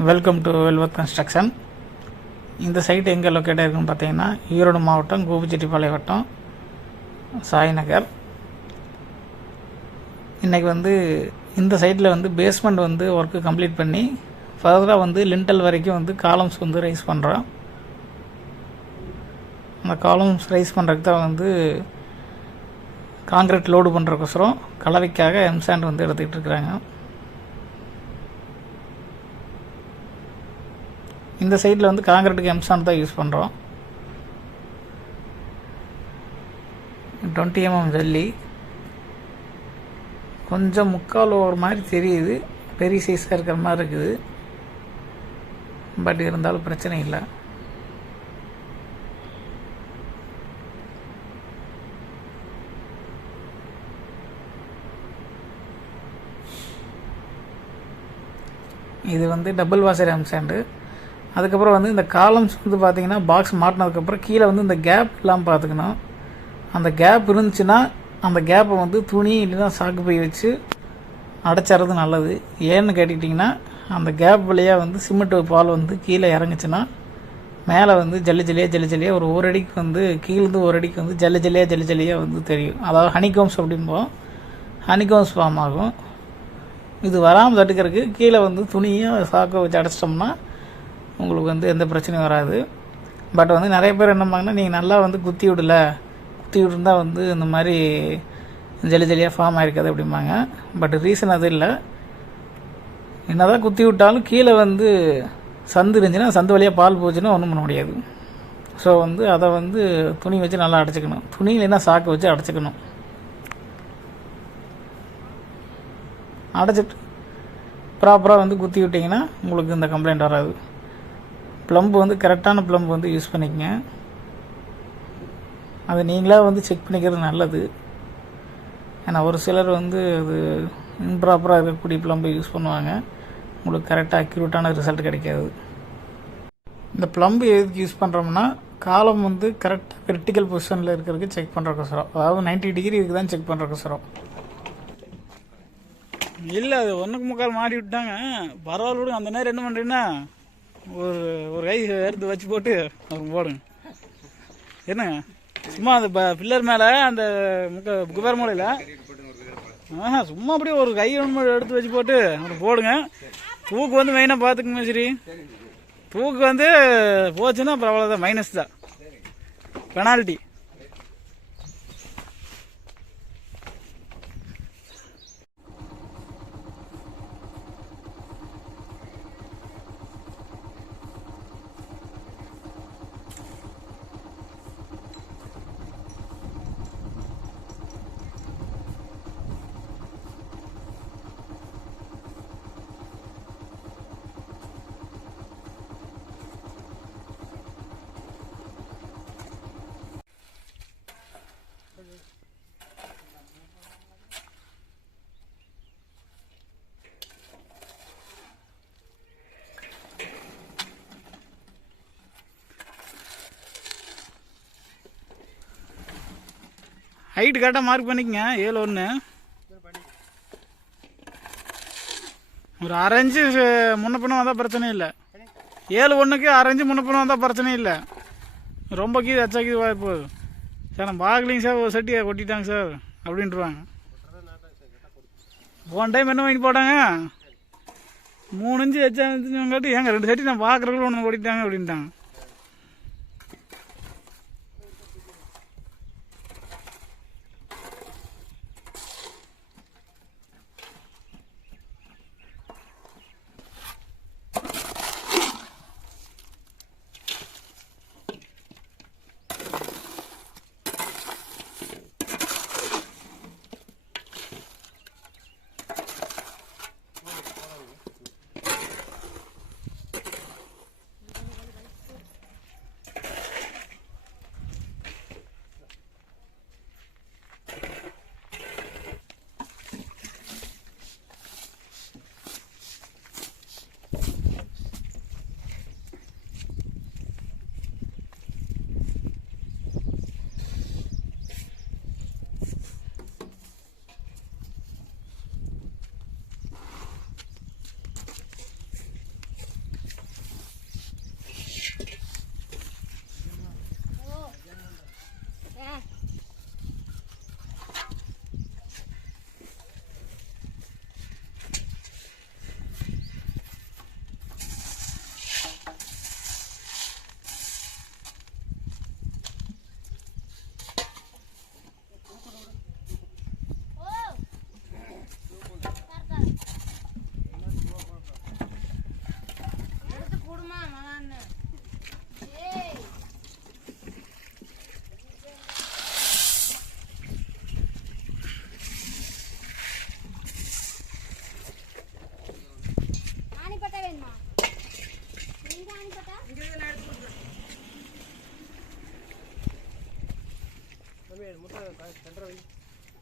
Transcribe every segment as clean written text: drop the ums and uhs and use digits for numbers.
Welcome to Velvath construction. இந்த site எங்கே locate ஆகிருக்குன்னு பார்த்தீங்கன்னா ஈரோடு மாவட்டம் கோபிச்செட்டிப்பாளையம் வட்டம் சாய்நகர். இன்றைக்கி இந்த சைட்டில் பேஸ்மெண்ட் ஒர்க்கு கம்ப்ளீட் பண்ணி ஃபர்தராக லிண்டல் வரைக்கும் காலம்ஸ் ரைஸ் பண்ணுறோம். அந்த காலம்ஸ் ரைஸ் பண்ணுறதுக்கு தான் காங்கிரீட் லோடு பண்ணுறக்கோசரம் கலவைக்காக எம்சாண்ட் எடுத்துக்கிட்டு இருக்கிறாங்க. இந்த சைடில் காங்கிரீட்டுக்கு எம்சாண்ட் தான் யூஸ் பண்ணுறோம். 20 mm ஜல்லி கொஞ்சம் முக்கால் ஒரு மாதிரி தெரியுது, பெரிய சைஸாக இருக்கிற மாதிரி இருக்குது. பட் இருந்தாலும் பிரச்சனை இல்லை. இது டபுள் வாஷர் எம்சாண்டு. அதுக்கப்புறம் இந்த காலம்ஸ் பார்த்தீங்கன்னா பாக்ஸ் மாட்டினதுக்கப்புறம் கீழே இந்த கேப் இல்லாமல் பார்த்துக்கணும். அந்த கேப் இருந்துச்சுன்னா அந்த கேப்பை துணி இல்லைன்னா சாக்கு பை வச்சு அடைச்சிறது நல்லது. ஏன்னு கேட்டுக்கிட்டிங்கன்னா அந்த கேப் வழியாக சிமெண்ட் பால் கீழே இறங்குச்சுன்னா மேலே ஜல்லி ஜல்லியாக ஒரு அடிக்கு கீழேருந்து ஒரு அடிக்கு ஜல்லி ஜல்லியாக தெரியும். அதாவது ஹனிகோம்ஸ் அப்படிம்போம், ஹனிகோம்ஸ் ஃபார்ம் ஆகும். இது வராமல் தடுக்கிறதுக்கு கீழே துணியை சாக்கை வச்சு அடைச்சிட்டோம்னா உங்களுக்கு எந்த பிரச்சனையும் வராது. பட் நிறைய பேர் என்னம்பாங்கன்னா நீங்கள் நல்லா குத்தி விட்டுருந்தா இந்த மாதிரி ஜல்லியாக ஃபார்ம் ஆகிருக்காது அப்படிம்பாங்க. பட் ரீசன் அது இல்லை. என்ன தான் குத்தி விட்டாலும் கீழே சந்து இருந்துச்சுன்னா சந்து வழியாக பால் போச்சுன்னா ஒன்றும் பண்ண முடியாது. ஸோ அதை துணி வச்சு நல்லா அடைச்சிக்கணும். துணி இல்லைன்னா சாக்கு வச்சு அடைச்சிக்கணும். அடைச்சிட்டு ப்ராப்பராக குத்தி விட்டிங்கன்னா உங்களுக்கு இந்த கம்ப்ளைண்ட் வராது. ப்ளம்பு கரெக்டான ப்ளம்பு யூஸ் பண்ணிக்கங்க. அதை நீங்களாக செக் பண்ணிக்கிறது நல்லது. ஏன்னா ஒரு சிலர் அது இம்ப்ராப்பராக இருக்கக்கூடிய ப்ளம்பை யூஸ் பண்ணுவாங்க. உங்களுக்கு கரெக்டாக அக்யூரேட்டான ரிசல்ட் கிடைக்காது. இந்த ப்ளம்பு எதுக்கு யூஸ் பண்ணுறோம்னா காலம் கரெக்டாக வெர்டிக்கல் பொசிஷனில் இருக்கிறதுக்கு செக் பண்ணுறக்கோசரம், அதாவது 90 டிகிரி இதுக்கு தான் செக் பண்ணுறக்கோசரம். இல்லை, அது 1/4 மாடி விட்டாங்க. பரவாயில்ல, அந்த நேரம் என்ன பண்ணுறீங்கன்னா ஒரு கை எடுத்து வச்சு போட்டு அப்புறம் போடுங்க. என்னங்க சும்மா அந்த பில்லர் மேலே அந்த குபேர் மூலையில் சும்மா அப்படியே ஒரு கை ஒன்று எடுத்து வச்சு போட்டு அப்புறம் போடுங்க. தூக்கு மெயினாக பார்த்துக்குங்க. சரி, தூக்கு போச்சுன்னா அப்புறம் அவ்வளோதான், மைனஸ் தான், பெனால்ட்டி. ஹைட்டு கரெக்டாக மார்க் பண்ணிக்கங்க. 7/1 ஒரு 6 இன்ச்சு முன்ன பின்ன வந்தால் பிரச்சனை இல்லை. 7/1க்கு 6 இன்ச்சு முன்ன பின்ன வந்தால் பிரச்சனை இல்லை. ரொம்ப கீழே அச்சாக்கி வாய்ப்பு சார், நம்ம பார்க்கலிங்க சார், ஒரு சட்டியை கொட்டிட்டாங்க சார் அப்படின்ட்டுருவாங்க. போன டைம் என்ன வாங்கி போட்டாங்க, 3 இன்ச்சு வச்சாங்காட்டி ஏங்க 2 சட்டி நான் பார்க்குறதுக்குள்ள ஒன்று கொட்டிட்டாங்க அப்படின்ட்டாங்க.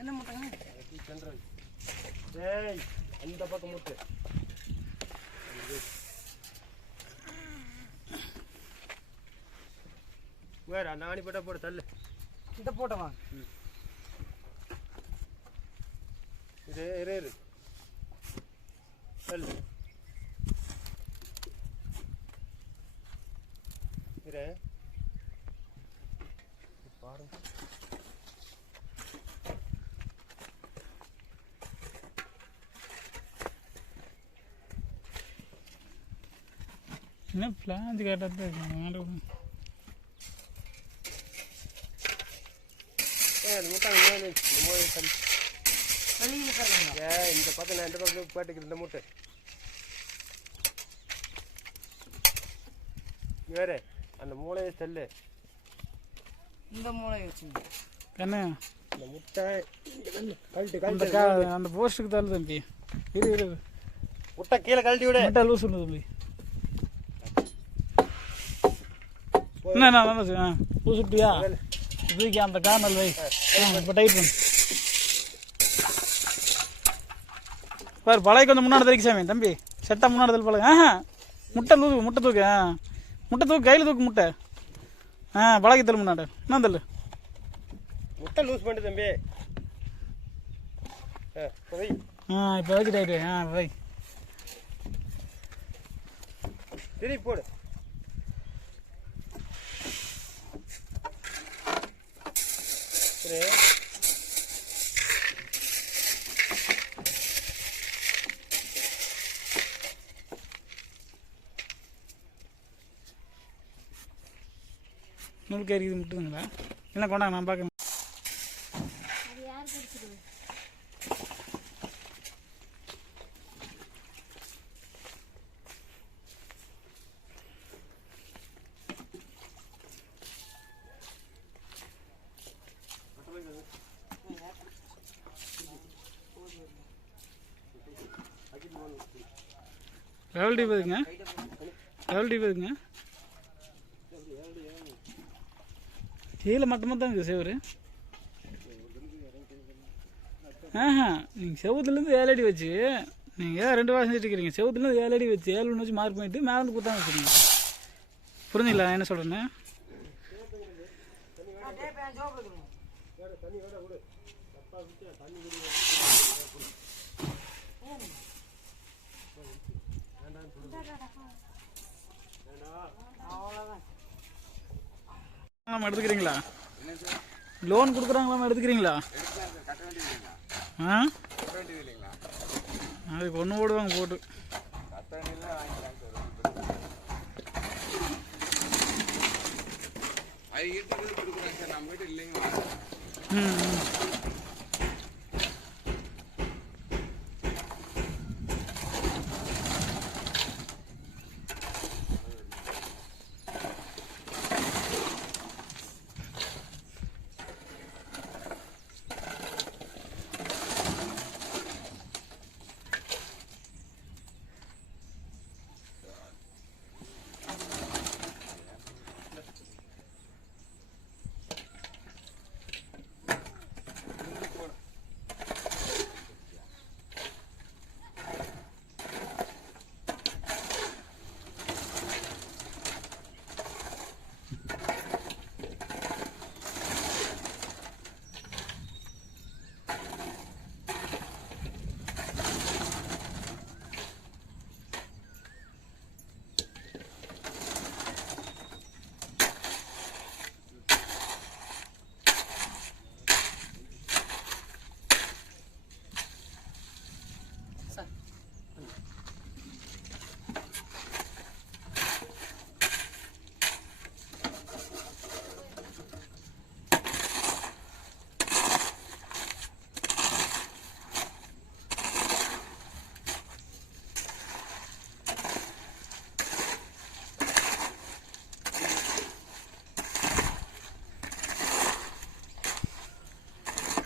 என்ன மூட்டைங்க ஏய் அந்த பக்கம் மூட்டு வேற அந்த ஆணி போட்டா போட தள்ளு இந்த போட்டவா இரு இரு இரு தள்ளு இரு பாருங்க என்ன பிளான் கேட்டது வேண்டாம் இந்த பக்கம் நான் இந்த பக்கம் பாட்டுக்கு இந்த மூட்டை வேற அந்த மூளையை செல்லு இந்த மூளையை வச்சுங்க என்ன இந்த முட்டை கழட்டு அந்த கழட்டு அந்த போஸ்ட்டுக்கு தள்ளு தம்பி இரு இரு முட்டை கீழே கழட்டி விட முட்டை லூஸ் பண்ணு தம்பி என்ன லூஸ் விட்டியா தூக்கி அந்த கார்னல் வை இப்போ டைட் பண்ணு பாரு பழைய கொஞ்சம் முன்னாடி தரிக்க சாமி தம்பி செட்டா முன்னாடி தள்ளு பழக முட்டை முட்டை தூக்கு முட்டை தூக்கு கையில் தூக்கு முட்டை பழகி தள்ளு முன்னாடி என்ன தள்ளு முட்டை லூஸ் பண்ணிட்டு தம்பி வை இப்போ வச்சு டைட்டு வை திருப்பி போடு சரி நூல் கறி இது முட்டுதுங்களா இல்லை கொண்டாங்க நான் பார்க்க எவ்வளோ டீப் இருக்குங்க எவ்வளோ டீப் இருக்குங்க கீழே மட்டமாக தான் இருக்குது செவரு நீங்கள் செவத்துலேருந்து 7 அடி வச்சு நீங்கள் 2 வாரம் செஞ்சுட்டு இருக்கிறீங்க செவத்துலேருந்து 7 அடி வச்சு 7 வச்சு மார்க் பண்ணிட்டு மேலே வந்து கொடுத்தாங்க வச்சுருங்க புரிஞ்சுங்களா என்ன சொல்கிறேன்னு எடுத்துக்கிறீங்களா லோன் கொடுக்குறாங்களாம் எடுத்துக்கிறீங்களா அதுக்கு ஒன்று போடுவாங்க போட்டு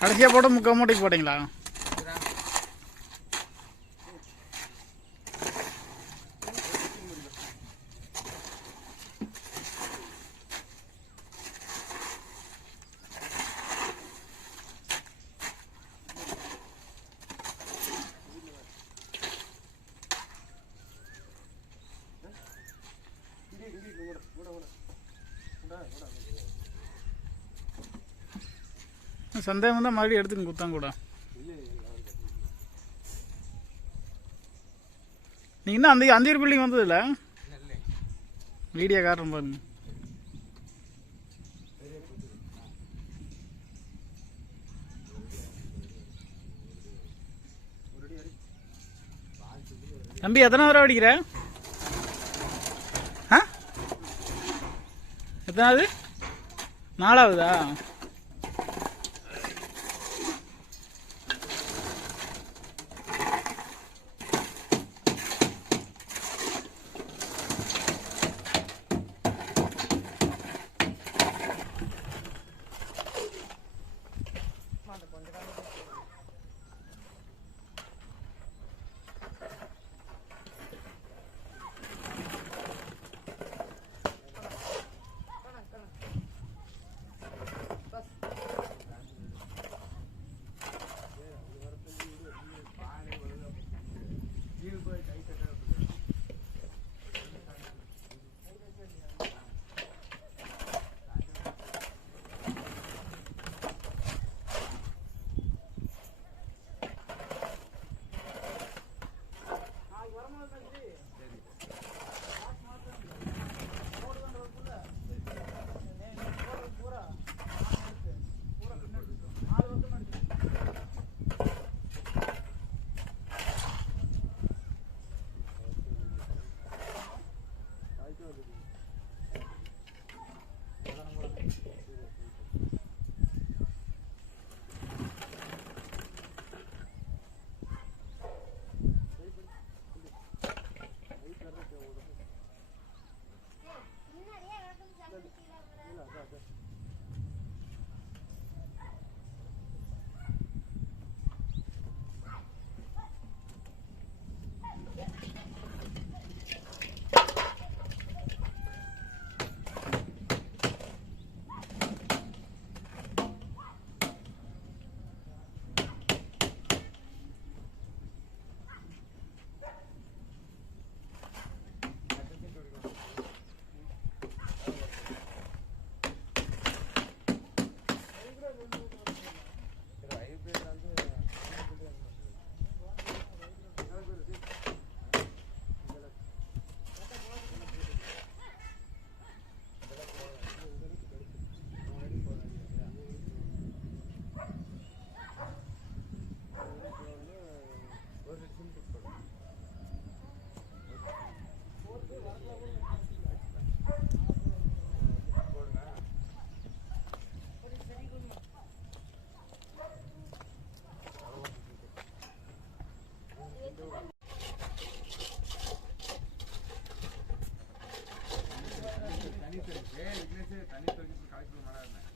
கடைசியாக போட்டு 3/4 மூட்டைக்கு போட்டிங்களா சந்தேகம் தான் மறுபடியும் எடுத்துங்க குத்தான் கூட. நீங்கள் இன்னும் அந்த அந்தியூர் பில்டிங் வந்ததில்ல? வீடியோ காட்டுறோம் பாருங்க. தம்பி எத்தனை தடவை அடிக்கிற? ஆ எத்தனாவது? 4ஆவதா? தண்ணி தெளிச்சு தண்ணி தெளிச்சு கலெக்டர் மேலே